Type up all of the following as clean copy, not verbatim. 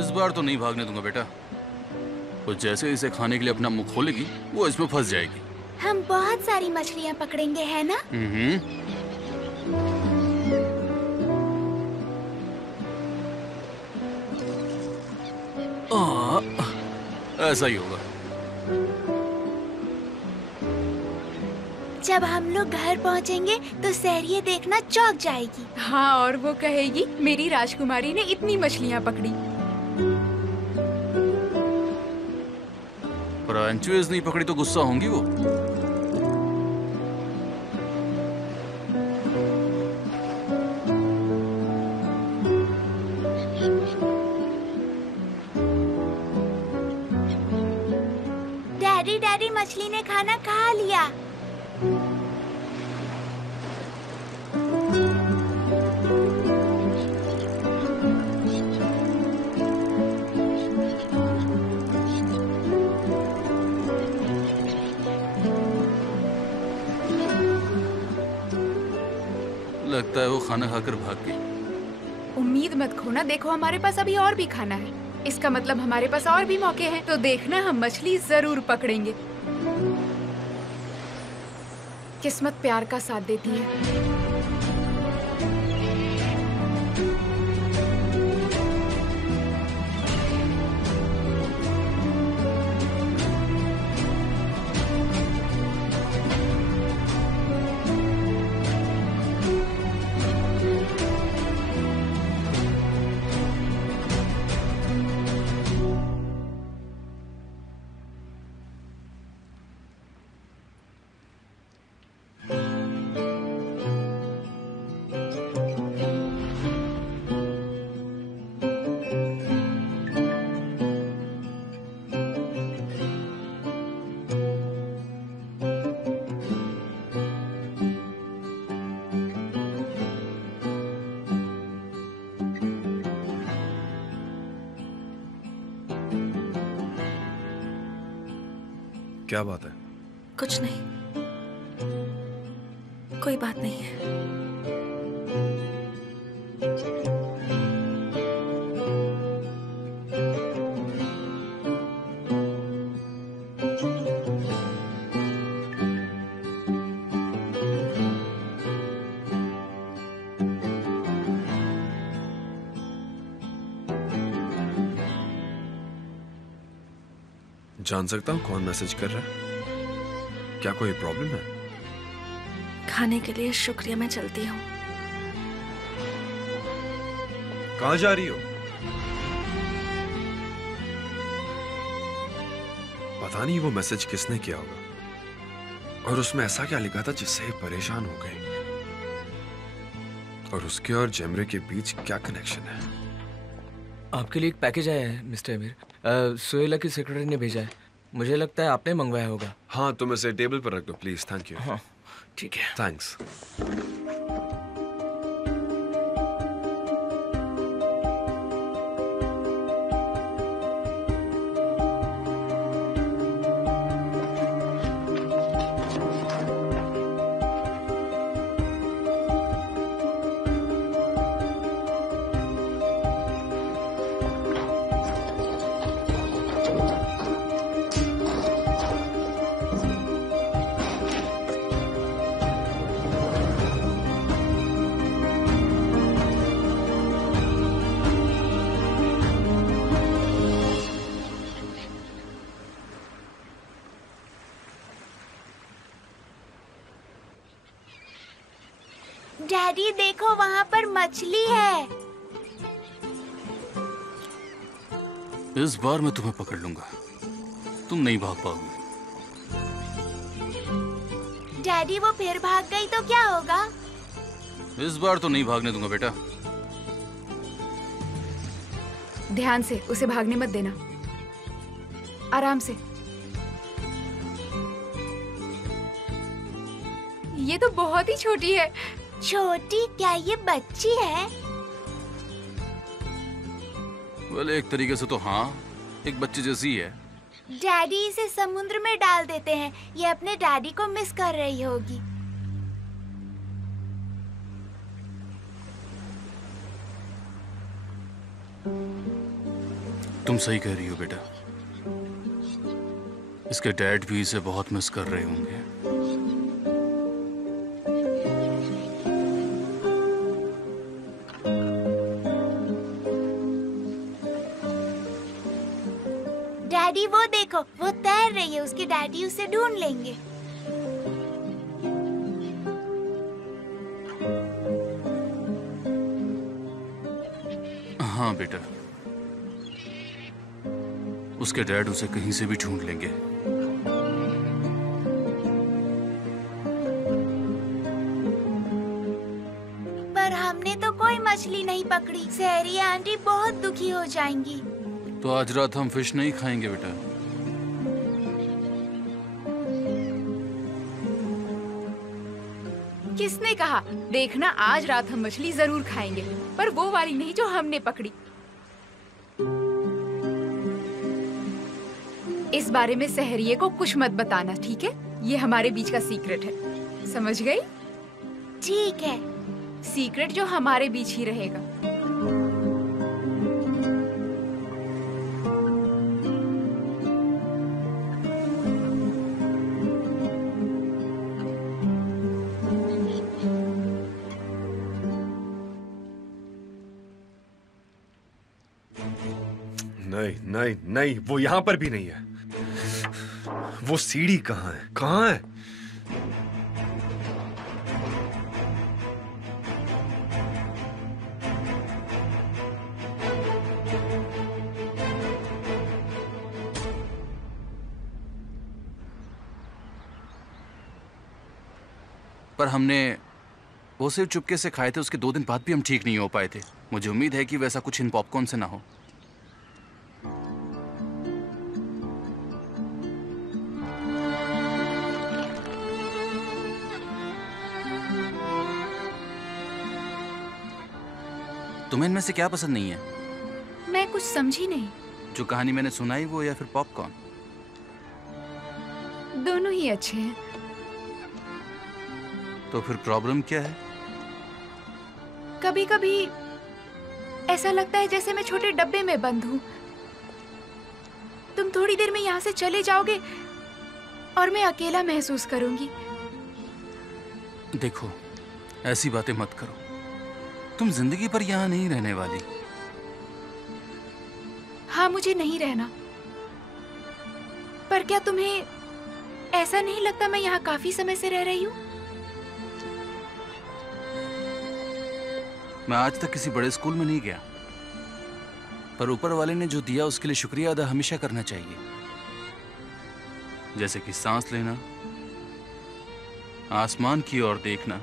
इस बार तो नहीं भागने दूंगा बेटा। वो जैसे इसे खाने के लिए अपना मुंह खोलेगी वो इसमें फंस जाएगी। हम बहुत सारी मछलियाँ पकड़ेंगे, है ना? ऐसा ही होगा। जब हम लोग घर पहुँचेंगे तो सहरिये देखना चौंक जाएगी। हाँ, और वो कहेगी मेरी राजकुमारी ने इतनी मछलियाँ पकड़ी। पर एंचुएज नहीं पकड़ी तो गुस्सा होंगी वो। डैडी डैडी, मछली ने खाना खा लिया। लगता है वो खाना खाकर भाग गई। उम्मीद मत खोना, देखो हमारे पास अभी और भी खाना है। इसका मतलब हमारे पास और भी मौके हैं, तो देखना हम मछली जरूर पकड़ेंगे। किस्मत प्यार का साथ देती है। क्या बात है? कुछ नहीं, कोई बात नहीं है। जान सकता हूँ कौन मैसेज कर रहा है? क्या कोई प्रॉब्लम है? खाने के लिए शुक्रिया, मैं चलती हूँ। कहाँ जा रही हो? पता नहीं वो मैसेज किसने किया होगा, और उसमें ऐसा क्या लिखा था जिससे ये परेशान हो गई, और उसके और जेमरे के बीच क्या कनेक्शन है? आपके लिए एक पैकेज आया है मिस्टर अमीर। सुहेला की सेक्रेटरी ने भेजा है। मुझे लगता है आपने मंगवाया होगा। हाँ, तुम इसे टेबल पर रख दो प्लीज। Thank you. हाँ ठीक है। थैंक्स। डैडी देखो वहाँ पर मछली है। इस बार मैं तुम्हें पकड़ लूंगा, तुम नहीं भाग पाओगे। डैडी वो फिर भाग गई तो क्या होगा? इस बार तो नहीं भागने दूंगा बेटा। ध्यान से, उसे भागने मत देना, आराम से। ये तो बहुत ही छोटी है। छोटी? क्या ये बच्ची है? वेल, एक तरीके से तो हाँ, एक बच्चे जैसी है। डैडी इसे समुद्र में डाल देते हैं, ये अपने डैडी को मिस कर रही होगी। तुम सही कह रही हो बेटा, इसके डैड भी इसे बहुत मिस कर रहे होंगे। डैडी वो देखो, वो तैर रही है, उसके डैडी उसे ढूंढ लेंगे। हाँ बेटा, उसके डैड उसे कहीं से भी ढूंढ लेंगे। पर हमने तो कोई मछली नहीं पकड़ी, सहरिया आंटी बहुत दुखी हो जाएंगी। तो आज रात हम फिश नहीं खाएंगे बेटा। किसने कहा? देखना, आज रात हम मछली जरूर खाएंगे, पर वो वाली नहीं जो हमने पकड़ी। इस बारे में सहरिये को कुछ मत बताना, ठीक है? ये हमारे बीच का सीक्रेट है, समझ गई? ठीक है। सीक्रेट जो हमारे बीच ही रहेगा। नहीं नहीं नहीं, वो यहाँ पर भी नहीं है। वो सीढ़ी कहाँ है? कहाँ है? पर हमने वो सिर्फ चुपके से खाए थे, उसके 2 दिन बाद भी हम ठीक नहीं हो पाए थे। मुझे उम्मीद है कि वैसा कुछ इन पॉपकॉर्न से ना हो। तुम्हें इनमें से क्या पसंद नहीं है? मैं कुछ समझी नहीं। जो कहानी मैंने सुनाई वो, या फिर पॉपकॉर्न? दोनों ही अच्छे हैं। तो फिर प्रॉब्लम क्या है? कभी कभी ऐसा लगता है जैसे मैं छोटे डब्बे में बंद हूँ। तुम थोड़ी देर में यहाँ से चले जाओगे और मैं अकेला महसूस करूंगी। देखो, ऐसी बातें मत करो। तुम जिंदगी पर यहाँ नहीं रहने वाली। हाँ, मुझे नहीं रहना, पर क्या तुम्हें ऐसा नहीं लगता मैं यहाँ काफी समय से रह रही हूँ? मैं आज तक किसी बड़े स्कूल में नहीं गया, पर ऊपर वाले ने जो दिया उसके लिए शुक्रिया अदा हमेशा करना चाहिए। जैसे कि सांस लेना, आसमान की ओर देखना।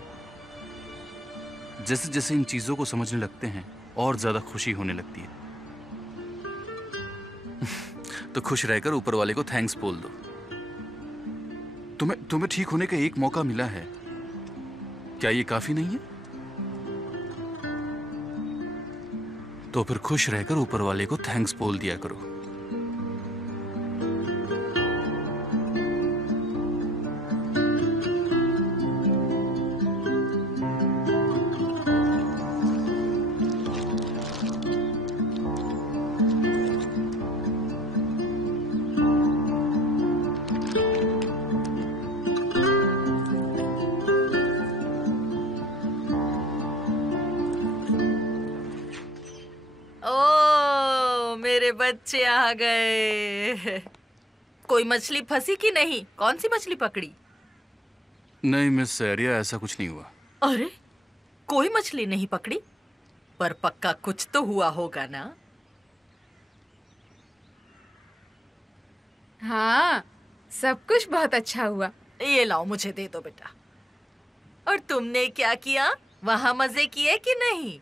जैसे जैसे इन चीजों को समझने लगते हैं और ज्यादा खुशी होने लगती है। तो खुश रहकर ऊपर वाले को थैंक्स बोल दो। तुम्हें ठीक होने का एक मौका मिला है, क्या ये काफी नहीं है? तो फिर खुश रहकर ऊपर वाले को थैंक्स बोल दिया करो। मेरे बच्चे आ गए। कोई मछली फंसी कि नहीं? कौन सी मछली पकड़ी? नहीं मिस सैरिया, ऐसा कुछ नहीं हुआ। अरे कोई मछली नहीं पकड़ी, पर पक्का कुछ तो हुआ होगा ना। हाँ, सब कुछ बहुत अच्छा हुआ। ये लाओ, मुझे दे दो बेटा। और तुमने क्या किया? वहां मजे किए कि नहीं?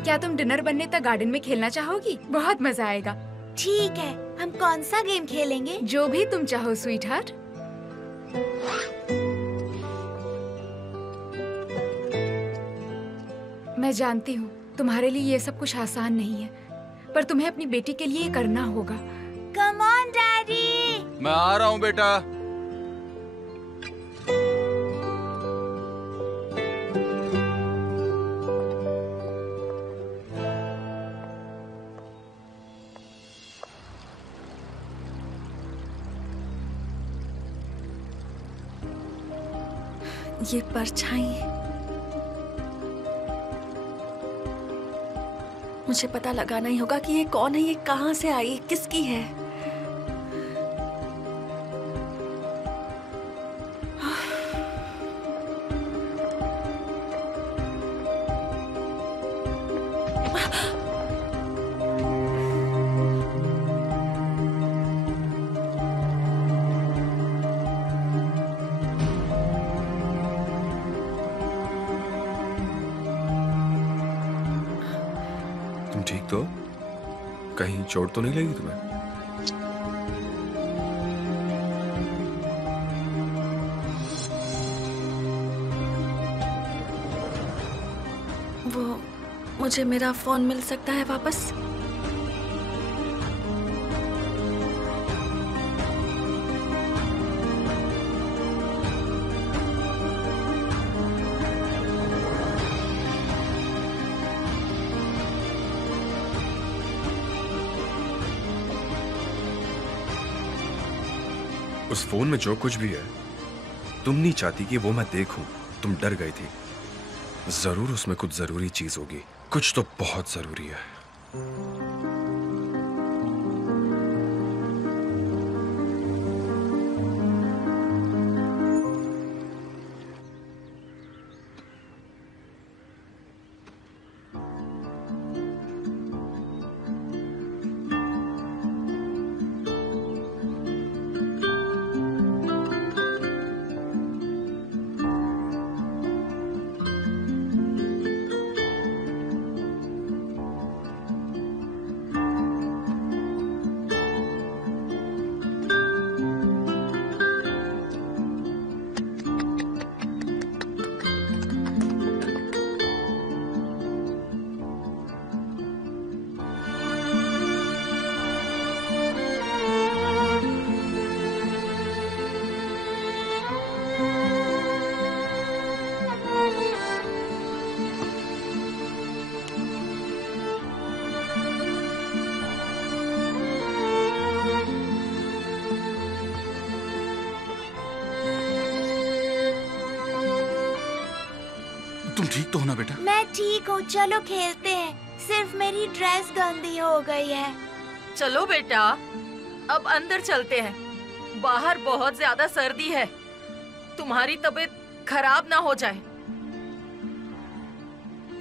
क्या तुम डिनर बनने तक गार्डन में खेलना चाहोगी? बहुत मजा आएगा। ठीक है, हम कौन सा गेम खेलेंगे? जो भी तुम चाहो स्वीट हार्ट। मैं जानती हूँ तुम्हारे लिए ये सब कुछ आसान नहीं है, पर तुम्हें अपनी बेटी के लिए करना होगा। Come on daddy. मैं आ रहा हूँ बेटा। ये परछाई, मुझे पता लगाना ही होगा कि ये कौन है, ये कहाँ से आई, किसकी है। तुम ठीक तो? कहीं चोट तो नहीं लगी तुम्हें? वो, मुझे मेरा फोन मिल सकता है वापस? उस फोन में जो कुछ भी है, तुम नहीं चाहती कि वो मैं देखूं। तुम डर गई थी। जरूर उसमें कुछ जरूरी चीज होगी, कुछ तो बहुत जरूरी है। तुम ठीक तो हो ना बेटा? मैं ठीक हूँ, चलो खेलते हैं। सिर्फ मेरी ड्रेस गंदी हो गई है। चलो बेटा, अब अंदर चलते हैं। बाहर बहुत ज्यादा सर्दी है, तुम्हारी तबीयत खराब ना हो जाए।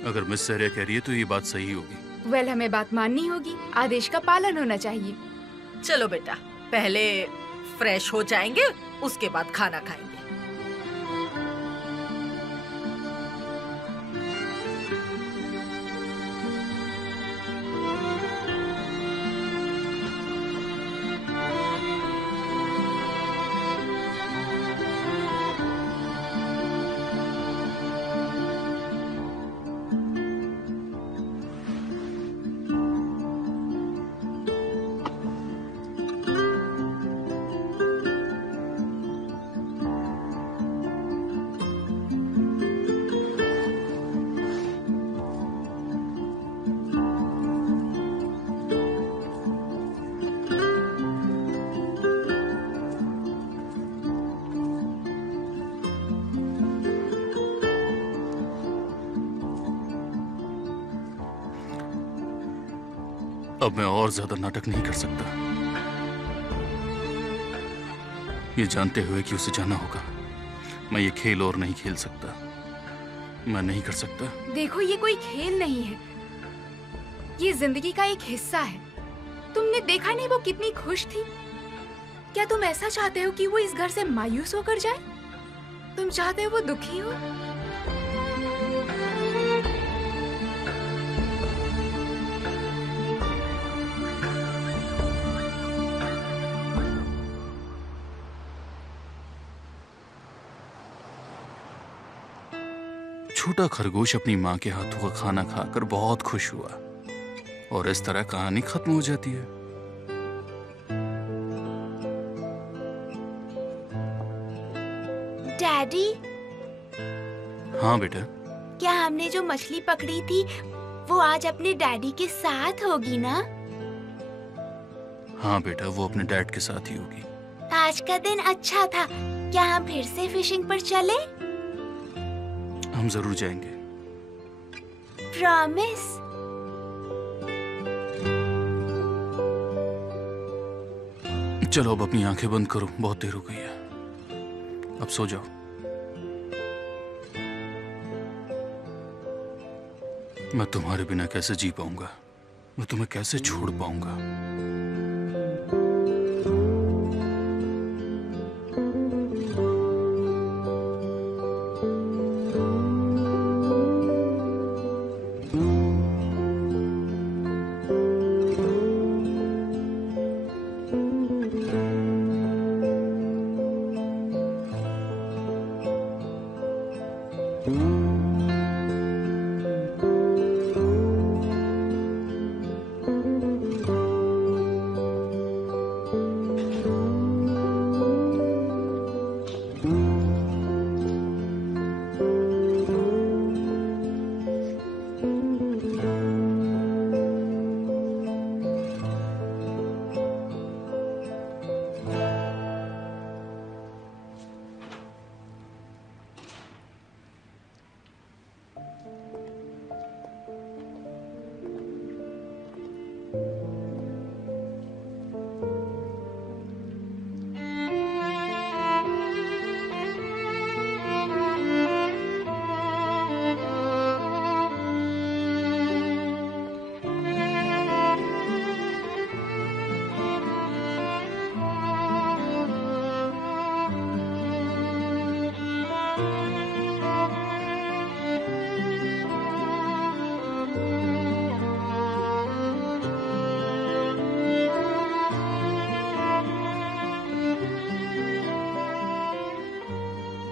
अगर मिस सहरिया कह रही है तो ये बात सही होगी। वेल, हमें बात माननी होगी। आदेश का पालन होना चाहिए। चलो बेटा, पहले फ्रेश हो जाएंगे, उसके बाद खाना खाएंगे। अब मैं और ज्यादा नाटक नहीं कर सकता। ये जानते हुए कि उसे जाना होगा, मैं ये खेल और नहीं खेल सकता। मैं नहीं कर सकता। देखो, ये कोई खेल नहीं है, ये जिंदगी का एक हिस्सा है। तुमने देखा नहीं वो कितनी खुश थी। क्या तुम ऐसा चाहते हो कि वो इस घर से मायूस होकर जाए? तुम चाहते हो वो दुखी हो? छोटा खरगोश अपनी माँ के हाथों का खाना खाकर बहुत खुश हुआ और इस तरह कहानी खत्म हो जाती है। डैडी, हाँ बेटा। क्या हमने जो मछली पकड़ी थी वो आज अपने डैडी के साथ होगी ना? हाँ बेटा, वो अपने डैड के साथ ही होगी। आज का दिन अच्छा था। क्या हम फिर से फिशिंग पर चले? हम जरूर जाएंगे। प्रॉमिस? चलो अब अपनी आंखें बंद करो, बहुत देर हो गई है। अब सो जाओ। मैं तुम्हारे बिना कैसे जी पाऊंगा? मैं तुम्हें कैसे छोड़ पाऊंगा?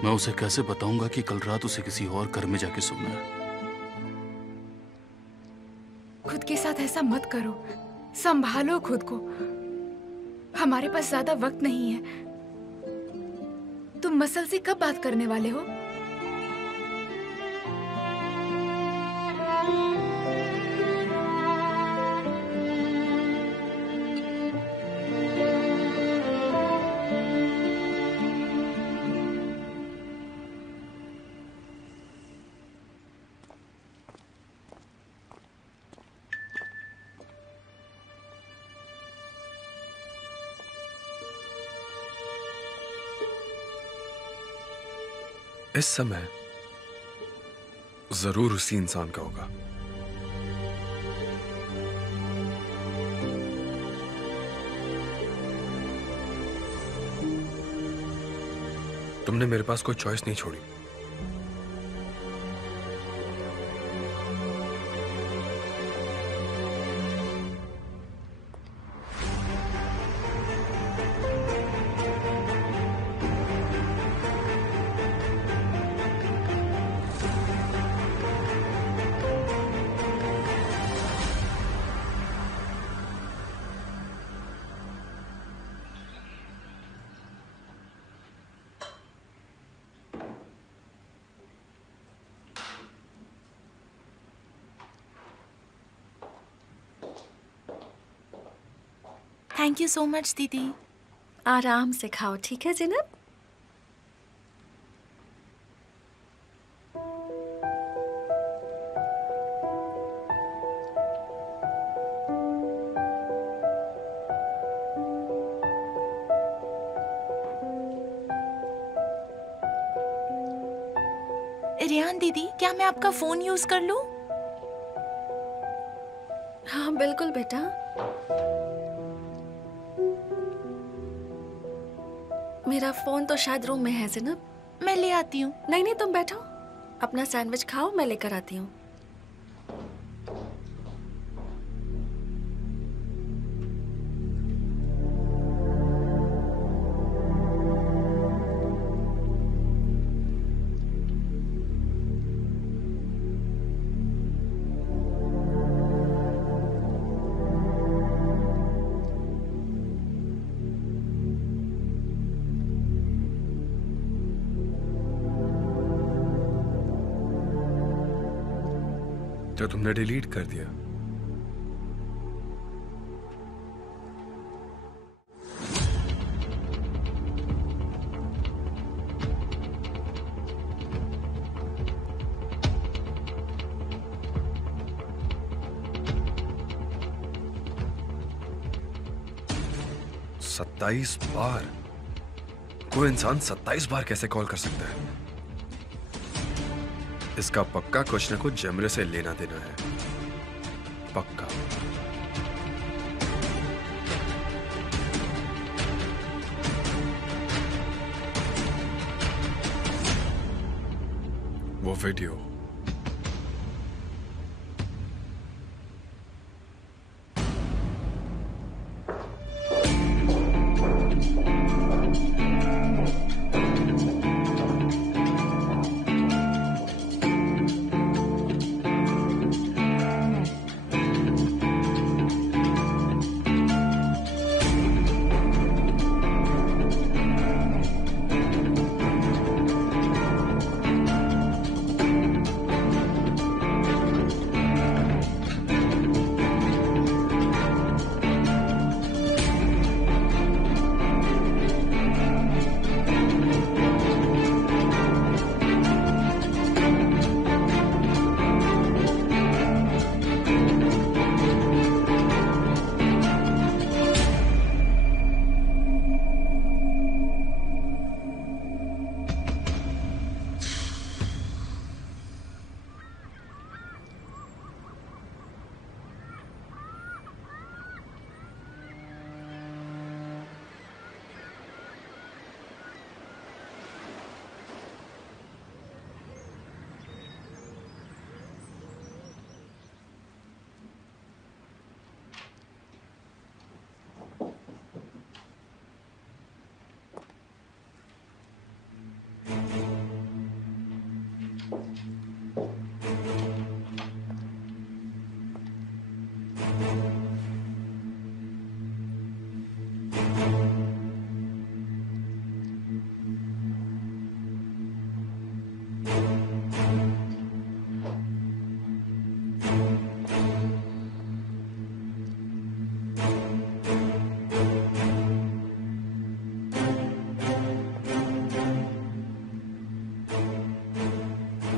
मैं उसे कैसे बताऊंगा कि कल रात उसे किसी और घर में जाके सोना है? खुद के साथ ऐसा मत करो, संभालो खुद को। हमारे पास ज्यादा वक्त नहीं है। तुम मसल से कब बात करने वाले हो? इस समय जरूर उसी इंसान का होगा। तुमने मेरे पास कोई चॉइस नहीं छोड़ी। थैंक यू सो मच दीदी। आराम से खाओ, ठीक है ज़ैनब? रेहान दीदी, क्या मैं आपका फोन यूज कर लूं? हाँ बिल्कुल बेटा। मेरा फोन तो शायद रूम में है ज़ैनब। मैं ले आती हूँ। नहीं नहीं, तुम बैठो, अपना सैंडविच खाओ, मैं लेकर आती हूँ। जो तुमने डिलीट कर दिया। सत्ताईस बार? कोई इंसान 27 बार कैसे कॉल कर सकता है? इसका पक्का कुछ न कुछ जमरे से लेना देना है, पक्का। वो वीडियो,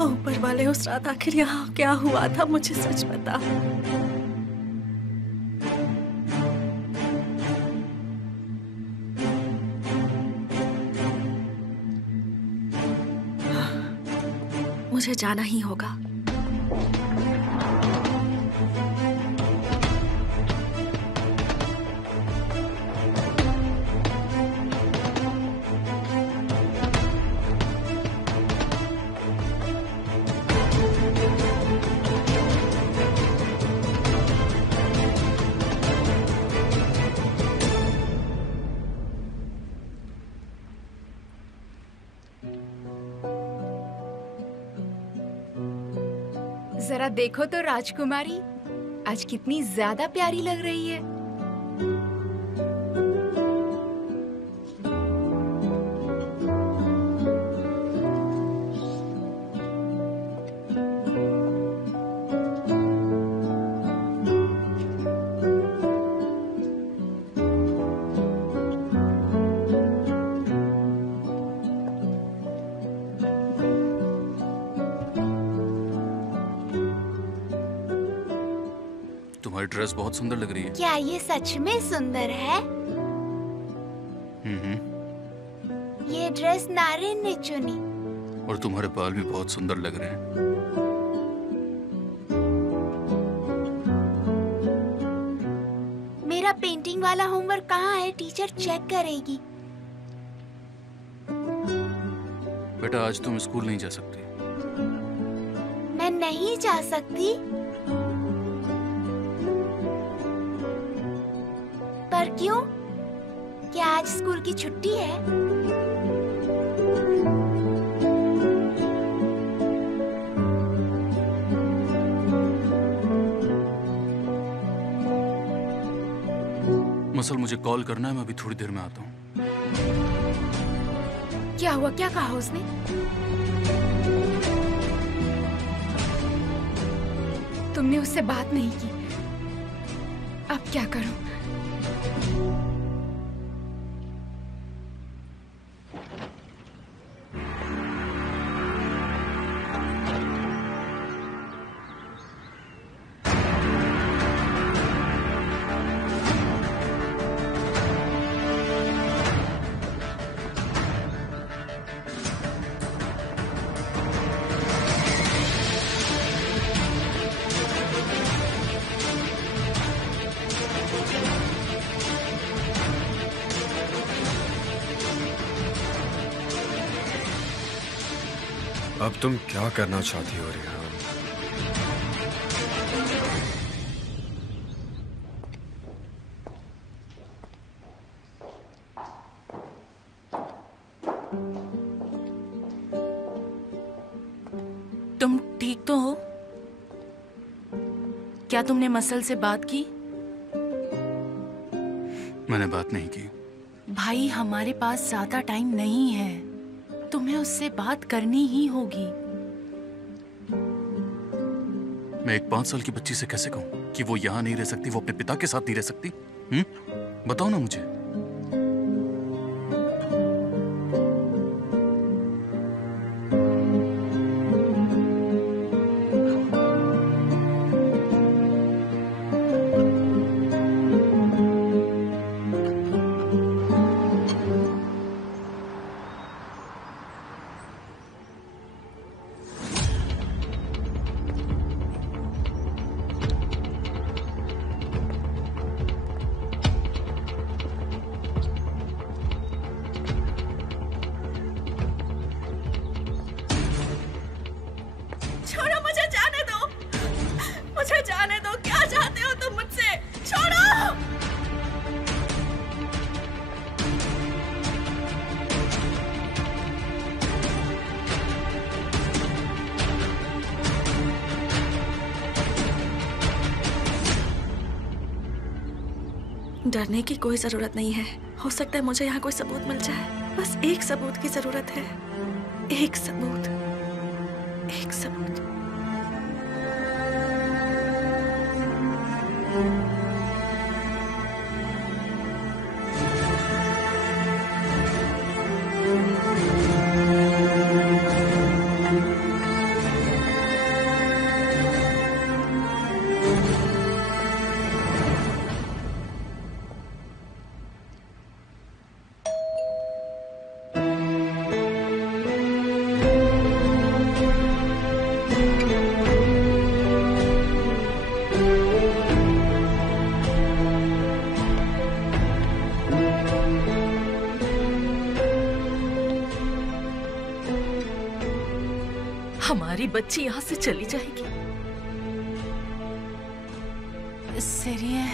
ऊपर वाले उस रात आखिर यहाँ क्या हुआ था, मुझे सच बता। मुझे जाना ही होगा। जरा देखो तो राजकुमारी, आज कितनी ज्यादा प्यारी लग रही है। तुम्हारी ड्रेस बहुत सुंदर लग रही है। क्या ये सच में सुंदर है? ये ड्रेस नारेन ने चुनी। और तुम्हारे बाल भी बहुत सुंदर लग रहे हैं। मेरा पेंटिंग वाला होमवर्क कहाँ है? टीचर चेक करेगी। बेटा आज तुम स्कूल नहीं जा सकती। मैं नहीं जा सकती? पर क्यों? क्या आज स्कूल की छुट्टी है? मसल मुझे कॉल करना है, मैं अभी थोड़ी देर में आता हूँ। क्या हुआ? क्या कहा उसने? तुमने उससे बात नहीं की। अब क्या करूं? अब तुम क्या करना चाहती हो रेहान? तुम ठीक तो हो? क्या तुमने मसल से बात की? मैंने बात नहीं की। भाई हमारे पास ज्यादा टाइम नहीं है, तुम्हें उससे बात करनी ही होगी। मैं एक 5 साल की बच्ची से कैसे कहूँ कि वो यहाँ नहीं रह सकती, वो अपने पिता के साथ नहीं रह सकती? बताओ ना मुझे। डरने की कोई जरूरत नहीं है। हो सकता है मुझे यहाँ कोई सबूत मिल जाए। बस एक सबूत की जरूरत है। एक सबूत, एक सबूत। हमारी बच्ची यहाँ से चली जाएगी। Syria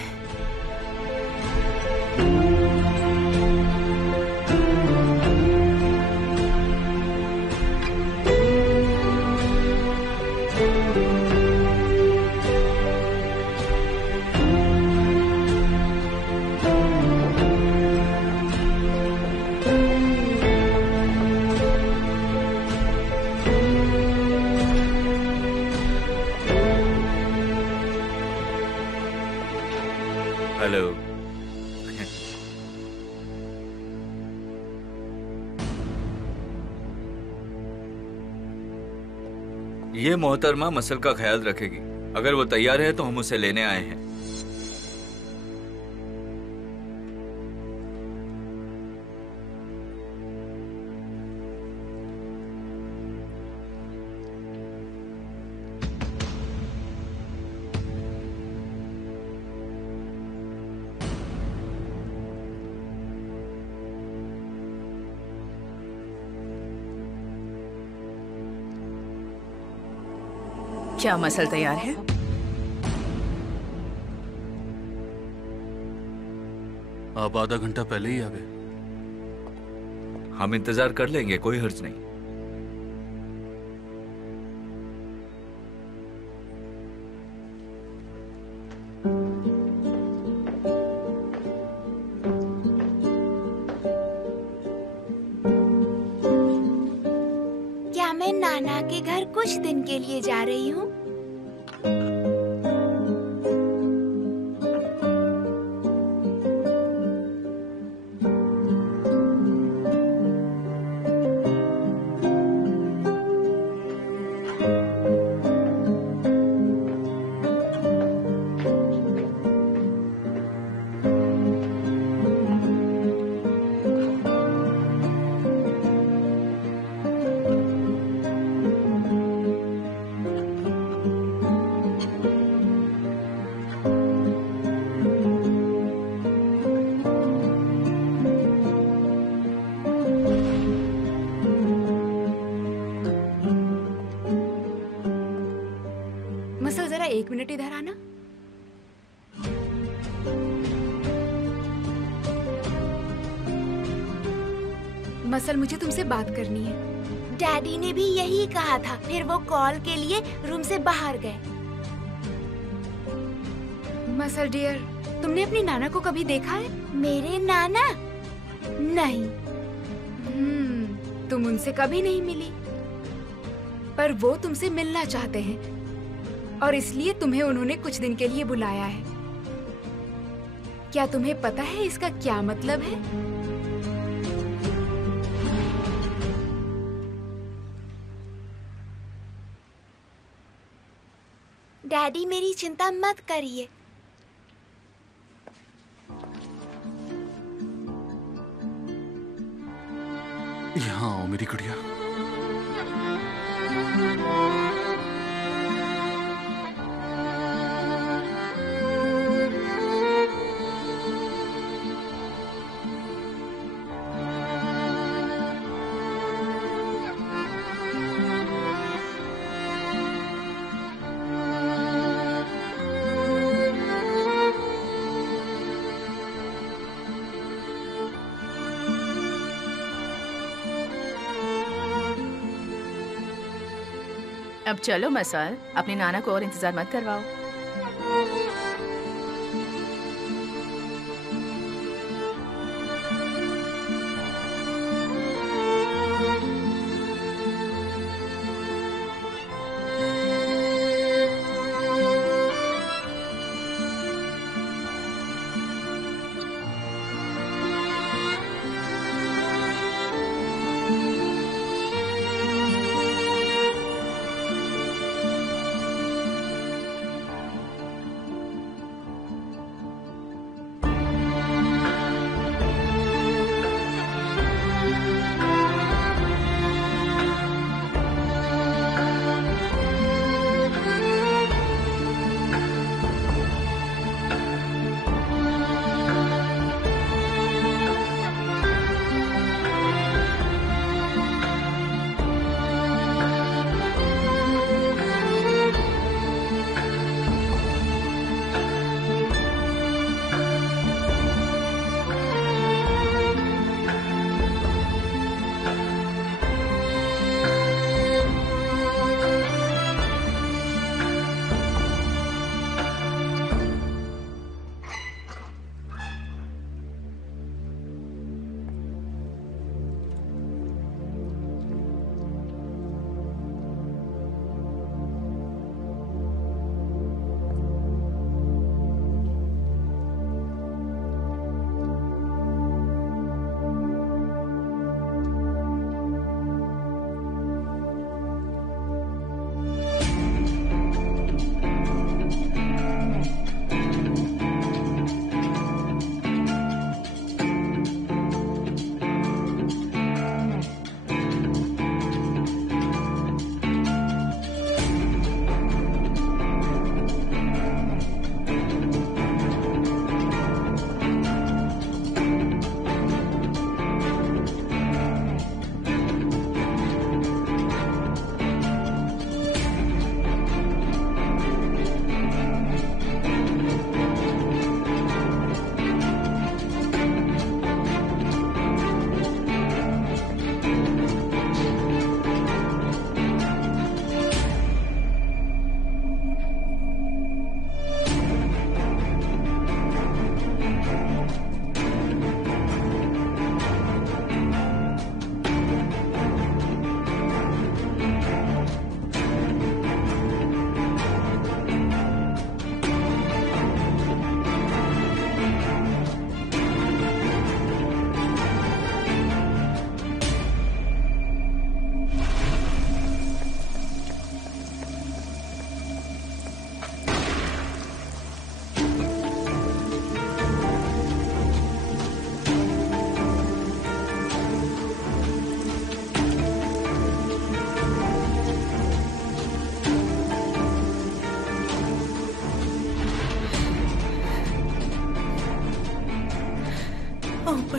hello. ये मोहतरमा मसल का ख्याल रखेगी। अगर वो तैयार है तो हम उसे लेने आए हैं। क्या मसल तैयार है? आप आधा घंटा पहले ही आ गए। हम इंतजार कर लेंगे, कोई हर्ज नहीं। क्या मैं नाना के घर कुछ दिन के लिए जा रही हूँ? मसल जरा 1 मिनट इधर आना। मसल मुझे तुमसे बात करनी है। डैडी ने भी यही कहा था, फिर वो कॉल के लिए रूम से बाहर गए। मसल डियर, तुमने अपनी नाना को कभी देखा है? मेरे नाना? नहीं। तुम उनसे कभी नहीं मिली, पर वो तुमसे मिलना चाहते हैं और इसलिए तुम्हें उन्होंने कुछ दिन के लिए बुलाया है। क्या तुम्हें पता है इसका क्या मतलब है? डैडी मेरी चिंता मत करिए। यहाँ आओ मेरी गुड़िया। अब चलो मसल, अपनी नाना को और इंतजार मत करवाओ।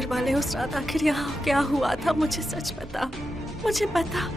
घर वाले उस रात आखिर यहाँ क्या हुआ था? मुझे सच बता, मुझे बता।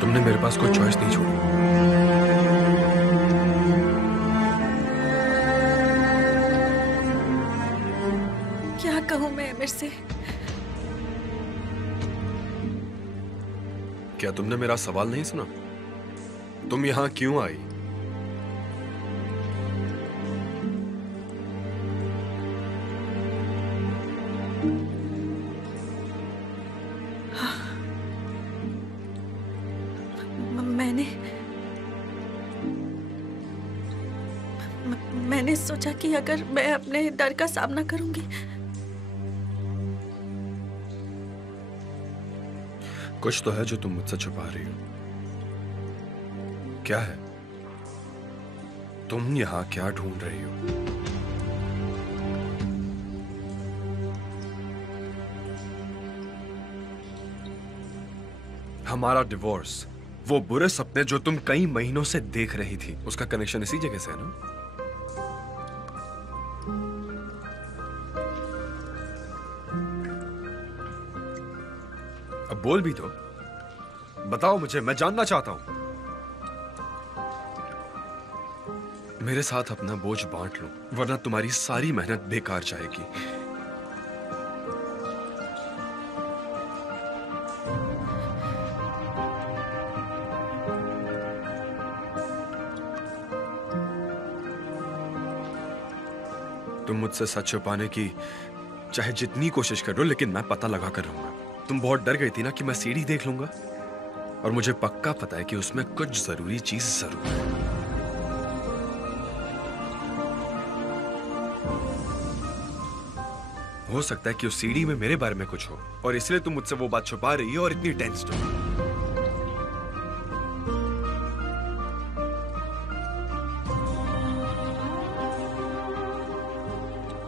तुमने मेरे पास कोई चॉइस नहीं छोड़ी। क्या कहूं मैं आमिर से? क्या तुमने मेरा सवाल नहीं सुना? तुम यहां क्यों आई? मैंने सोचा कि अगर मैं अपने डर का सामना करूंगी। कुछ तो है जो तुम मुझसे छुपा रही हो। क्या है? तुम यहां क्या ढूंढ रही हो? हमारा डिवोर्स, वो बुरे सपने जो तुम कई महीनों से देख रही थी, उसका कनेक्शन इसी जगह से है ना? अब बोल भी दो, बताओ मुझे, मैं जानना चाहता हूं। मेरे साथ अपना बोझ बांट लो, वरना तुम्हारी सारी मेहनत बेकार जाएगी। तुम मुझसे सच छुपाने की चाहे जितनी कोशिश करो, लेकिन मैं पता लगा कर रहूंगा। तुम बहुत डर गई थी ना कि मैं सीढ़ी देख लूंगा, और मुझे पक्का पता है कि उसमें कुछ जरूरी चीज जरूर है। हो सकता है कि उस सीढ़ी में मेरे बारे में कुछ हो, और इसलिए तुम मुझसे वो बात छुपा रही हो और इतनी टेंस्ड हो।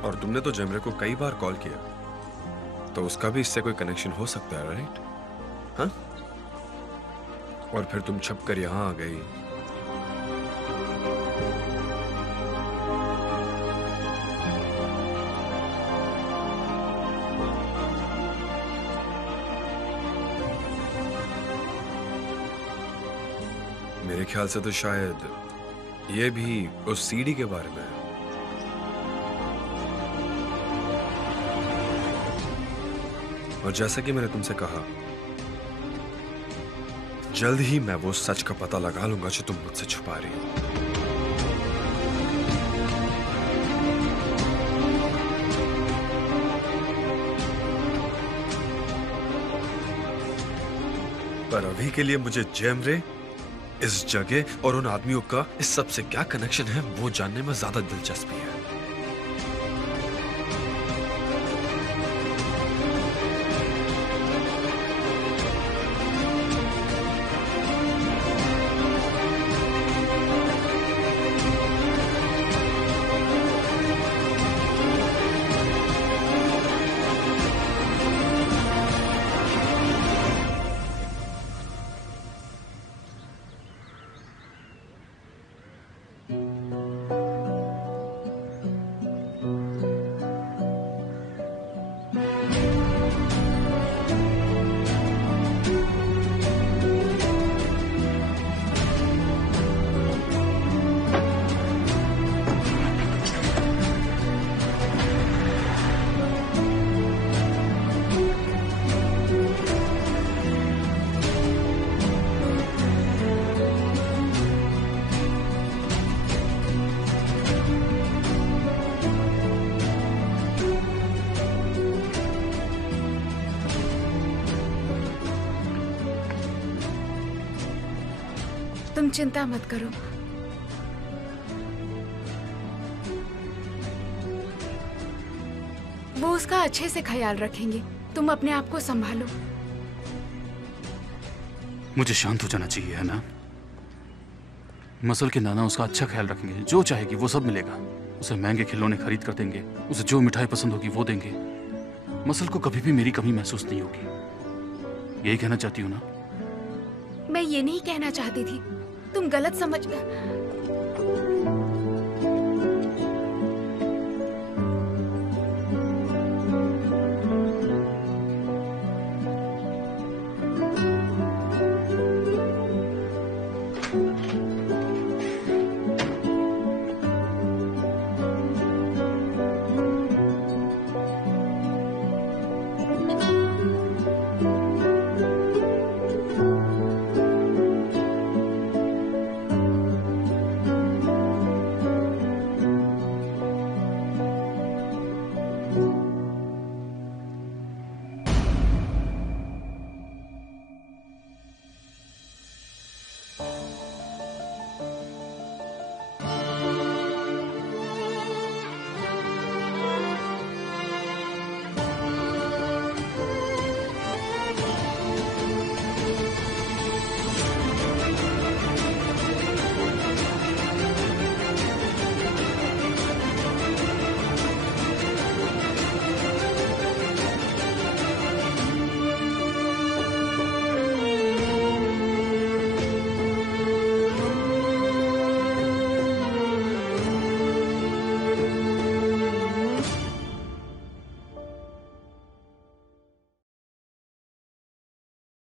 और तुमने तो जेमरे को कई बार कॉल किया, तो उसका भी इससे कोई कनेक्शन हो सकता है, राइट? हाँ? और फिर तुम छपकर यहां आ गई। मेरे ख्याल से तो शायद ये भी उस सीडी के बारे में है। और जैसा कि मैंने तुमसे कहा, जल्द ही मैं वो सच का पता लगा लूंगा जो तुम मुझसे छुपा रही हो। पर अभी के लिए मुझे जेमरे, इस जगह और उन आदमियों का इस सब से क्या कनेक्शन है, वो जानने में ज्यादा दिलचस्पी है। तुम चिंता मत करो। वो उसका अच्छे से ख्याल रखेंगे। तुम अपने आप को संभालो। मुझे शांत हो जाना चाहिए, है ना? मसल के नाना उसका अच्छा ख्याल रखेंगे। जो चाहेगी वो सब मिलेगा। उसे महंगे खिलौने खरीद कर देंगे। उसे जो मिठाई पसंद होगी वो देंगे। मसल को कभी भी मेरी कमी महसूस नहीं होगी। यही कहना चाहती हूँ ना? मैं ये नहीं कहना चाहती थी, तुम गलत समझ।